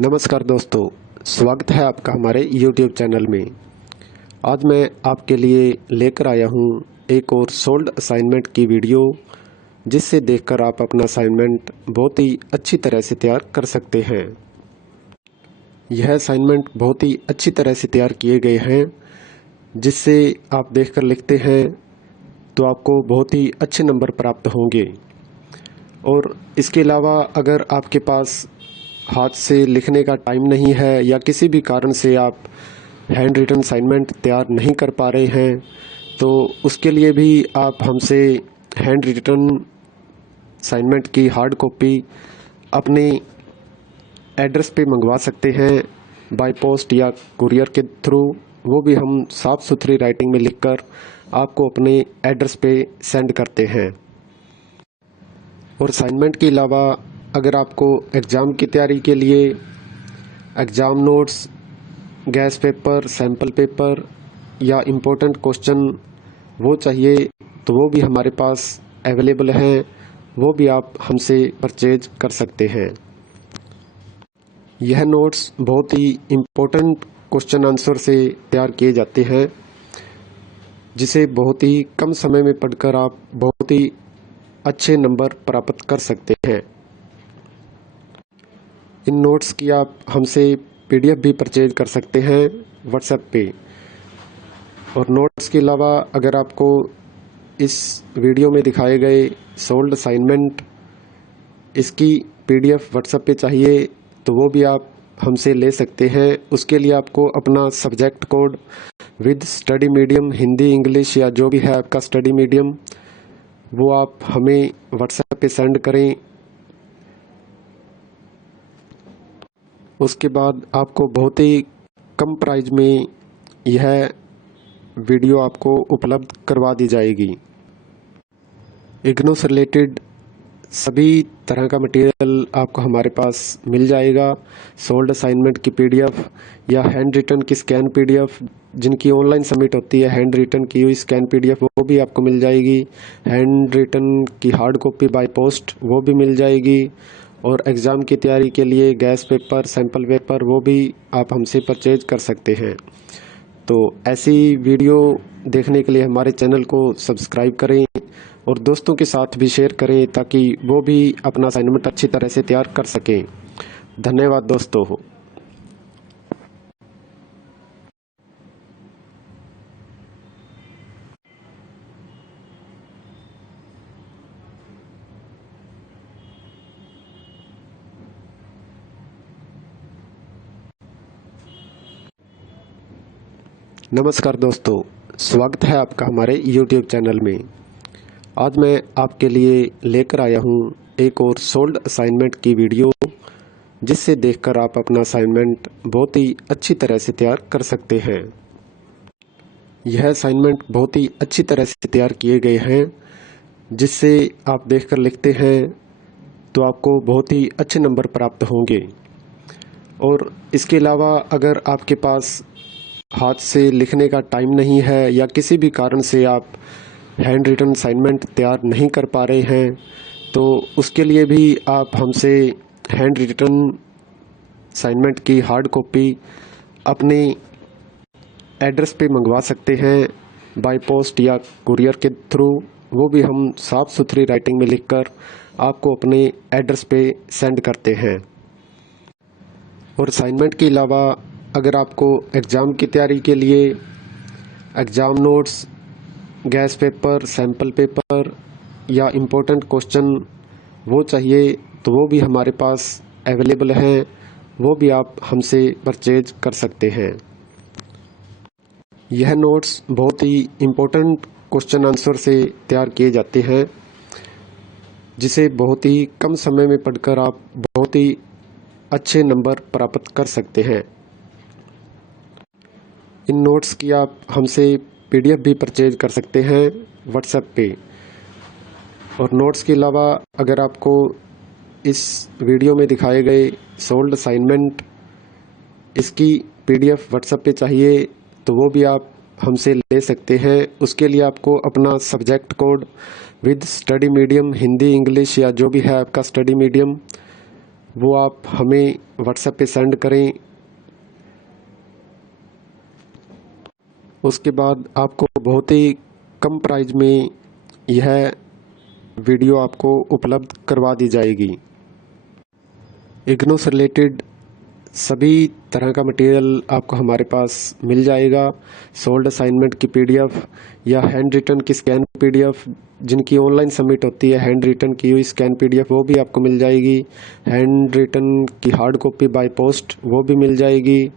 नमस्कार दोस्तों, स्वागत है आपका हमारे YouTube चैनल में। आज मैं आपके लिए लेकर आया हूँ एक और सोल्ड असाइनमेंट की वीडियो, जिससे देखकर आप अपना असाइनमेंट बहुत ही अच्छी तरह से तैयार कर सकते हैं। यह असाइनमेंट बहुत ही अच्छी तरह से तैयार किए गए हैं, जिससे आप देखकर लिखते हैं तो आपको बहुत ही अच्छे नंबर प्राप्त होंगे। और इसके अलावा अगर आपके पास हाथ से लिखने का टाइम नहीं है या किसी भी कारण से आप हैंड रिटन असाइनमेंट तैयार नहीं कर पा रहे हैं, तो उसके लिए भी आप हमसे हैंड रिटन असाइनमेंट की हार्ड कॉपी अपने एड्रेस पे मंगवा सकते हैं, बाय पोस्ट या कुरियर के थ्रू। वो भी हम साफ़ सुथरी राइटिंग में लिखकर आपको अपने एड्रेस पे सेंड करते हैं। और असाइनमेंट के अलावा अगर आपको एग्ज़ाम की तैयारी के लिए exam notes, gas paper, sample paper या इम्पोर्टेंट क्वेश्चन वो चाहिए, तो वो भी हमारे पास अवेलेबल हैं। वो भी आप हमसे परचेज कर सकते हैं। यह नोट्स बहुत ही इम्पोर्टेंट क्वेश्चन आंसर से तैयार किए जाते हैं, जिसे बहुत ही कम समय में पढ़कर आप बहुत ही अच्छे नंबर प्राप्त कर सकते हैं। इन नोट्स की आप हमसे PDF भी परचेज कर सकते हैं व्हाट्सएप पे। और नोट्स के अलावा अगर आपको इस वीडियो में दिखाए गए सोल्ड असाइनमेंट इसकी PDF व्हाट्सएप पे चाहिए, तो वो भी आप हमसे ले सकते हैं। उसके लिए आपको अपना subject code with study medium, Hindi, English या जो भी है आपका स्टडी मीडियम, वो आप हमें व्हाट्सएप पे सेंड करें। उसके बाद आपको बहुत ही कम प्राइस में यह वीडियो आपको उपलब्ध करवा दी जाएगी। इग्नू से रिलेटेड सभी तरह का मटेरियल आपको हमारे पास मिल जाएगा। सोल्ड असाइनमेंट की PDF या हैंड रिटन की स्कैन PDF, जिनकी ऑनलाइन सबमिट होती है, हैंड रिटन की हुई स्कैन PDF वो भी आपको मिल जाएगी। हैंड रिटन की हार्ड कॉपी बाय पोस्ट वो भी मिल जाएगी। और एग्ज़ाम की तैयारी के लिए गैस पेपर, सैम्पल पेपर वो भी आप हमसे परचेज कर सकते हैं। तो ऐसी वीडियो देखने के लिए हमारे चैनल को सब्सक्राइब करें और दोस्तों के साथ भी शेयर करें, ताकि वो भी अपना असाइनमेंट अच्छी तरह से तैयार कर सकें। धन्यवाद दोस्तों। नमस्कार दोस्तों, स्वागत है आपका हमारे YouTube चैनल में। आज मैं आपके लिए लेकर आया हूँ एक और सोल्ड असाइनमेंट की वीडियो, जिससे देखकर आप अपना असाइनमेंट बहुत ही अच्छी तरह से तैयार कर सकते हैं। यह असाइनमेंट बहुत ही अच्छी तरह से तैयार किए गए हैं, जिससे आप देखकर लिखते हैं तो आपको बहुत ही अच्छे नंबर प्राप्त होंगे। और इसके अलावा अगर आपके पास हाथ से लिखने का टाइम नहीं है या किसी भी कारण से आप हैंड रिटन असाइनमेंट तैयार नहीं कर पा रहे हैं, तो उसके लिए भी आप हमसे हैंड रिटन असाइनमेंट की हार्ड कॉपी अपने एड्रेस पे मंगवा सकते हैं, बाय पोस्ट या कुरियर के थ्रू। वो भी हम साफ़ सुथरी राइटिंग में लिखकर आपको अपने एड्रेस पे सेंड करते हैं। और असाइनमेंट के अलावा अगर आपको एग्ज़ाम की तैयारी के लिए exam notes, gas paper, sample paper या इम्पोर्टेंट क्वेश्चन वो चाहिए, तो वो भी हमारे पास अवेलेबल हैं। वो भी आप हमसे परचेज कर सकते हैं। यह नोट्स बहुत ही इम्पोर्टेंट क्वेश्चन आंसर से तैयार किए जाते हैं, जिसे बहुत ही कम समय में पढ़कर आप बहुत ही अच्छे नंबर प्राप्त कर सकते हैं। इन नोट्स की आप हमसे PDF भी परचेज कर सकते हैं व्हाट्सएप पे। और नोट्स के अलावा अगर आपको इस वीडियो में दिखाए गए सोल्ड असाइनमेंट इसकी PDF व्हाट्सएप पे चाहिए, तो वो भी आप हमसे ले सकते हैं। उसके लिए आपको अपना subject code with study medium, Hindi, English या जो भी है आपका स्टडी मीडियम, वो आप हमें व्हाट्सएप पे सेंड करें। उसके बाद आपको बहुत ही कम प्राइस में यह वीडियो आपको उपलब्ध करवा दी जाएगी। इग्नू से रिलेटेड सभी तरह का मटेरियल आपको हमारे पास मिल जाएगा। सोल्ड असाइनमेंट की पीडीएफ या हैंड रिटन की स्कैन पीडीएफ, जिनकी ऑनलाइन सबमिट होती है, हैंड रिटन की हुई स्कैन पीडीएफ वो भी आपको मिल जाएगी। हैंड रिटन की हार्ड कॉपी बाय पोस्ट वो भी मिल जाएगी।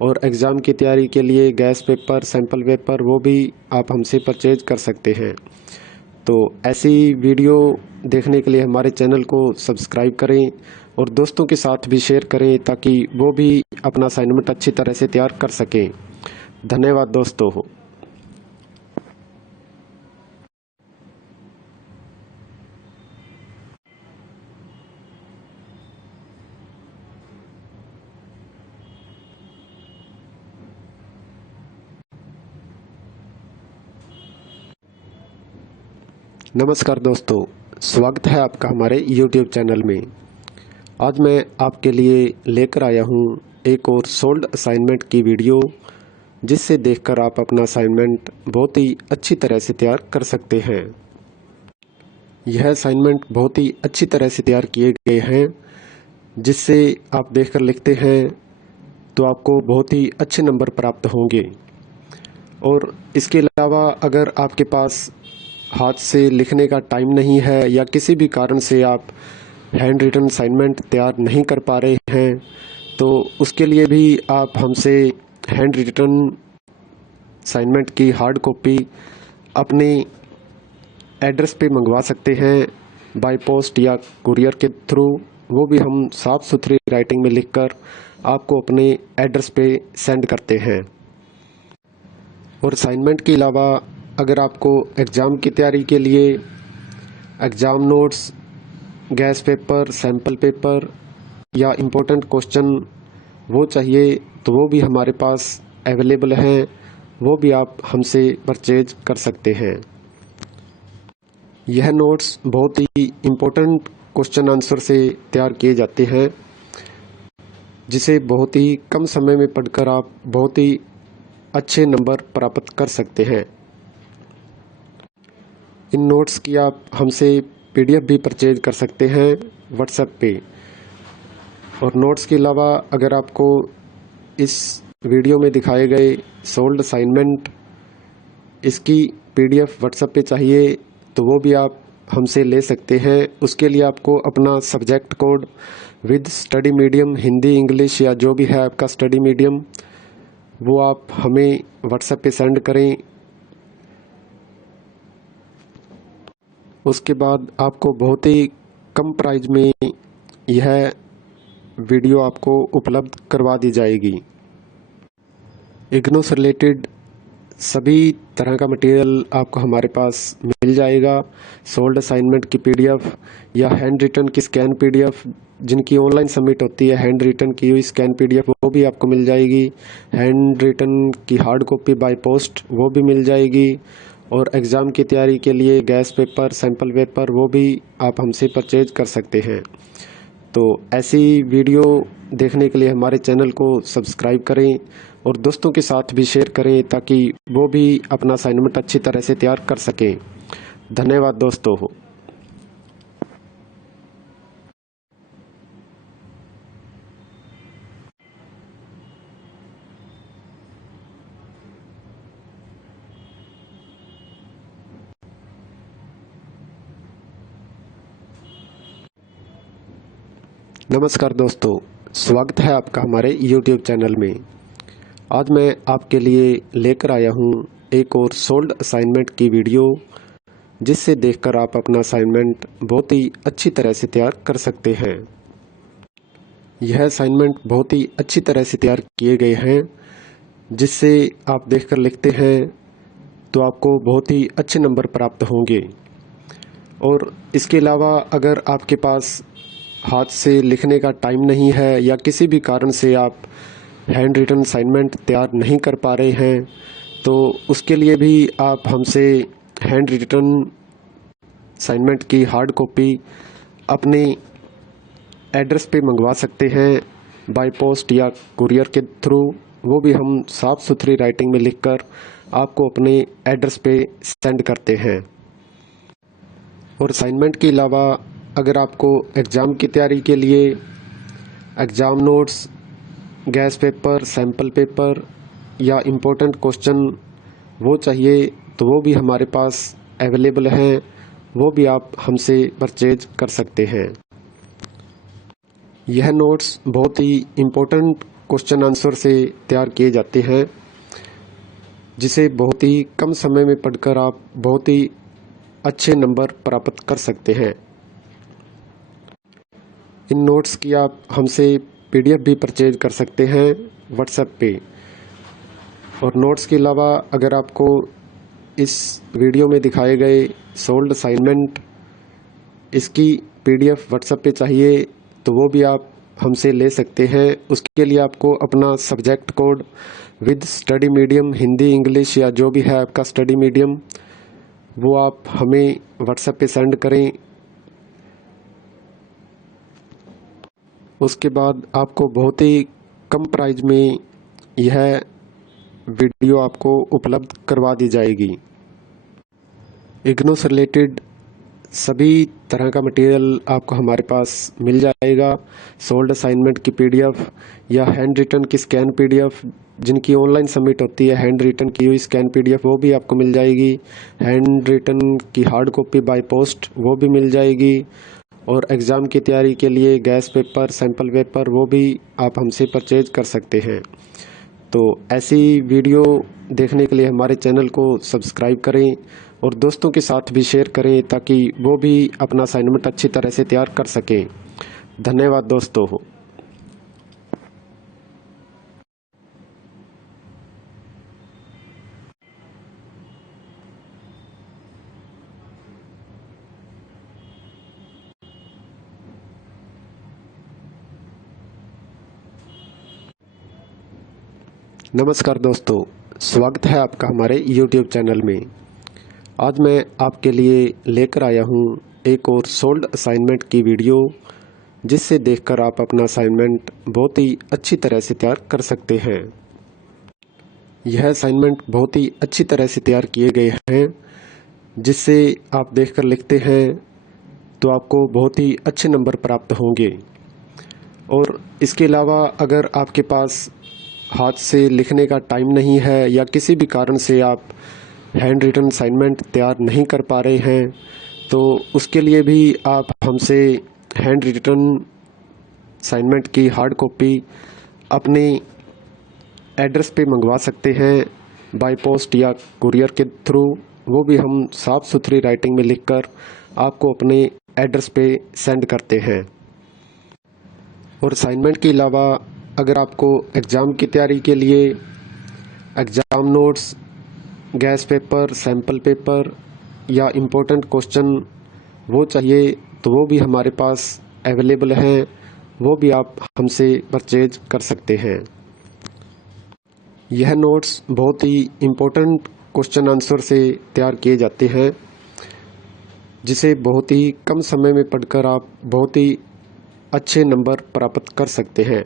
और एग्ज़ाम की तैयारी के लिए गैस पेपर, सैम्पल पेपर वो भी आप हमसे परचेज कर सकते हैं। तो ऐसी वीडियो देखने के लिए हमारे चैनल को सब्सक्राइब करें और दोस्तों के साथ भी शेयर करें ताकि वो भी अपना असाइनमेंट अच्छी तरह से तैयार कर सकें। धन्यवाद दोस्तों। नमस्कार दोस्तों, स्वागत है आपका हमारे YouTube चैनल में। आज मैं आपके लिए लेकर आया हूँ एक और सोल्ड असाइनमेंट की वीडियो, जिससे देखकर आप अपना असाइनमेंट बहुत ही अच्छी तरह से तैयार कर सकते हैं। यह असाइनमेंट बहुत ही अच्छी तरह से तैयार किए गए हैं, जिससे आप देखकर लिखते हैं तो आपको बहुत ही अच्छे नंबर प्राप्त होंगे। और इसके अलावा अगर आपके पास हाथ से लिखने का टाइम नहीं है या किसी भी कारण से आप हैंड रिटन असाइनमेंट तैयार नहीं कर पा रहे हैं, तो उसके लिए भी आप हमसे हैंड रिटन असाइनमेंट की हार्ड कॉपी अपने एड्रेस पे मंगवा सकते हैं, बाय पोस्ट या कुरियर के थ्रू। वो भी हम साफ़ सुथरी राइटिंग में लिखकर आपको अपने एड्रेस पे सेंड करते हैं। और असाइनमेंट के अलावा अगर आपको एग्ज़ाम की तैयारी के लिए exam notes, gas paper, sample paper या इम्पोर्टेंट क्वेश्चन वो चाहिए, तो वो भी हमारे पास अवेलेबल हैं। वो भी आप हमसे परचेज कर सकते हैं। यह नोट्स बहुत ही इम्पोर्टेंट क्वेश्चन आंसर से तैयार किए जाते हैं, जिसे बहुत ही कम समय में पढ़कर आप बहुत ही अच्छे नंबर प्राप्त कर सकते हैं। इन नोट्स की आप हमसे पीडीएफ भी परचेज कर सकते हैं व्हाट्सएप पे। और नोट्स के अलावा अगर आपको इस वीडियो में दिखाए गए सोल्ड असाइनमेंट इसकी पीडीएफ व्हाट्सएप पे चाहिए, तो वो भी आप हमसे ले सकते हैं। उसके लिए आपको अपना subject code with study medium, Hindi, English या जो भी है आपका स्टडी मीडियम, वो आप हमें व्हाट्सएप पे सेंड करें। उसके बाद आपको बहुत ही कम प्राइस में यह वीडियो आपको उपलब्ध करवा दी जाएगी। इग्नू से रिलेटेड सभी तरह का मटेरियल आपको हमारे पास मिल जाएगा। सोल्ड असाइनमेंट की पीडीएफ या हैंड रिटन की स्कैन पीडीएफ, जिनकी ऑनलाइन सबमिट होती है, हैंड रिटन की हुई स्कैन पीडीएफ वो भी आपको मिल जाएगी। हैंड रिटन की हार्ड कॉपी बाय पोस्ट वो भी मिल जाएगी। और एग्ज़ाम की तैयारी के लिए गैस पेपर, सैम्पल पेपर वो भी आप हमसे परचेज कर सकते हैं। तो ऐसी वीडियो देखने के लिए हमारे चैनल को सब्सक्राइब करें और दोस्तों के साथ भी शेयर करें ताकि वो भी अपना असाइनमेंट अच्छी तरह से तैयार कर सकें। धन्यवाद दोस्तों। नमस्कार दोस्तों, स्वागत है आपका हमारे YouTube चैनल में। आज मैं आपके लिए लेकर आया हूँ एक और सोल्ड असाइनमेंट की वीडियो, जिससे देखकर आप अपना असाइनमेंट बहुत ही अच्छी तरह से तैयार कर सकते हैं। यह असाइनमेंट बहुत ही अच्छी तरह से तैयार किए गए हैं, जिससे आप देखकर लिखते हैं तो आपको बहुत ही अच्छे नंबर प्राप्त होंगे। और इसके अलावा अगर आपके पास हाथ से लिखने का टाइम नहीं है या किसी भी कारण से आप हैंड रिटन असाइनमेंट तैयार नहीं कर पा रहे हैं, तो उसके लिए भी आप हमसे हैंड रिटन असाइनमेंट की हार्ड कॉपी अपने एड्रेस पे मंगवा सकते हैं बाय पोस्ट या कुरियर के थ्रू, वो भी हम साफ़ सुथरी राइटिंग में लिखकर आपको अपने एड्रेस पे सेंड करते हैं। और असाइनमेंट के अलावा अगर आपको एग्ज़ाम की तैयारी के लिए exam notes, gas paper, sample paper या इम्पोर्टेंट क्वेश्चन वो चाहिए तो वो भी हमारे पास अवेलेबल हैं, वो भी आप हमसे परचेज कर सकते हैं। यह नोट्स बहुत ही इम्पोर्टेंट क्वेश्चन आंसर से तैयार किए जाते हैं, जिसे बहुत ही कम समय में पढ़कर आप बहुत ही अच्छे नंबर प्राप्त कर सकते हैं। इन नोट्स की आप हमसे PDF भी परचेज कर सकते हैं व्हाट्सएप पे। और नोट्स के अलावा अगर आपको इस वीडियो में दिखाए गए सोल्ड असाइनमेंट इसकी PDF व्हाट्सएप पे चाहिए तो वो भी आप हमसे ले सकते हैं। उसके लिए आपको अपना subject code with study medium, Hindi, English या जो भी है आपका स्टडी मीडियम, वो आप हमें व्हाट्सएप पे सेंड करें। उसके बाद आपको बहुत ही कम प्राइस में यह वीडियो आपको उपलब्ध करवा दी जाएगी। इग्नू से रिलेटेड सभी तरह का मटेरियल आपको हमारे पास मिल जाएगा। सोल्ड असाइनमेंट की PDF या हैंड रिटन की स्कैन PDF, जिनकी ऑनलाइन सबमिट होती है, हैंड रिटन की हुई स्कैन PDF वो भी आपको मिल जाएगी। हैंड रिटन की हार्ड कॉपी बाय पोस्ट वो भी मिल जाएगी। और एग्ज़ाम की तैयारी के लिए गैस पेपर, सैम्पल पेपर वो भी आप हमसे परचेज कर सकते हैं। तो ऐसी वीडियो देखने के लिए हमारे चैनल को सब्सक्राइब करें और दोस्तों के साथ भी शेयर करें ताकि वो भी अपना असाइनमेंट अच्छी तरह से तैयार कर सकें। धन्यवाद दोस्तों। नमस्कार दोस्तों, स्वागत है आपका हमारे YouTube चैनल में। आज मैं आपके लिए लेकर आया हूँ एक और सोल्ड असाइनमेंट की वीडियो, जिससे देखकर आप अपना असाइनमेंट बहुत ही अच्छी तरह से तैयार कर सकते हैं। यह असाइनमेंट बहुत ही अच्छी तरह से तैयार किए गए हैं, जिससे आप देखकर लिखते हैं तो आपको बहुत ही अच्छे नंबर प्राप्त होंगे। और इसके अलावा अगर आपके पास हाथ से लिखने का टाइम नहीं है या किसी भी कारण से आप हैंड रिटन असाइनमेंट तैयार नहीं कर पा रहे हैं, तो उसके लिए भी आप हमसे हैंड रिटन असाइनमेंट की हार्ड कॉपी अपने एड्रेस पे मंगवा सकते हैं बाय पोस्ट या कुरियर के थ्रू, वो भी हम साफ़ सुथरी राइटिंग में लिखकर आपको अपने एड्रेस पे सेंड करते हैं। और असाइनमेंट के अलावा अगर आपको एग्ज़ाम की तैयारी के लिए exam notes, gas paper, sample paper या इम्पोर्टेंट क्वेश्चन वो चाहिए तो वो भी हमारे पास अवेलेबल हैं, वो भी आप हमसे परचेज कर सकते हैं। यह नोट्स बहुत ही इम्पोर्टेंट क्वेश्चन आंसर से तैयार किए जाते हैं, जिसे बहुत ही कम समय में पढ़कर आप बहुत ही अच्छे नंबर प्राप्त कर सकते हैं।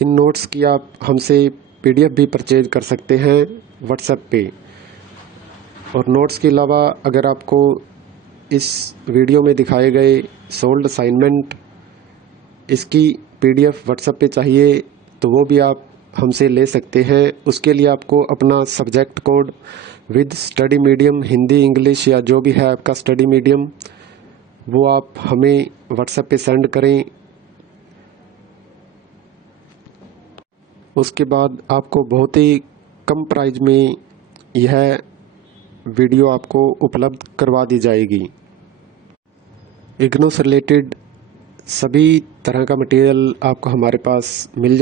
इन नोट्स की आप हमसे PDF भी परचेज कर सकते हैं व्हाट्सएप पे। और नोट्स के अलावा अगर आपको इस वीडियो में दिखाए गए सोल्ड असाइनमेंट इसकी PDF व्हाट्सएप पे चाहिए तो वो भी आप हमसे ले सकते हैं। उसके लिए आपको अपना subject code with study medium, Hindi, English या जो भी है आपका स्टडी मीडियम, वो आप हमें व्हाट्सएप पे सेंड करें। उसके बाद आपको बहुत ही कम प्राइस में यह वीडियो आपको उपलब्ध करवा दी जाएगी। इग्नू से रिलेटेड सभी तरह का मटेरियल आपको हमारे पास मिल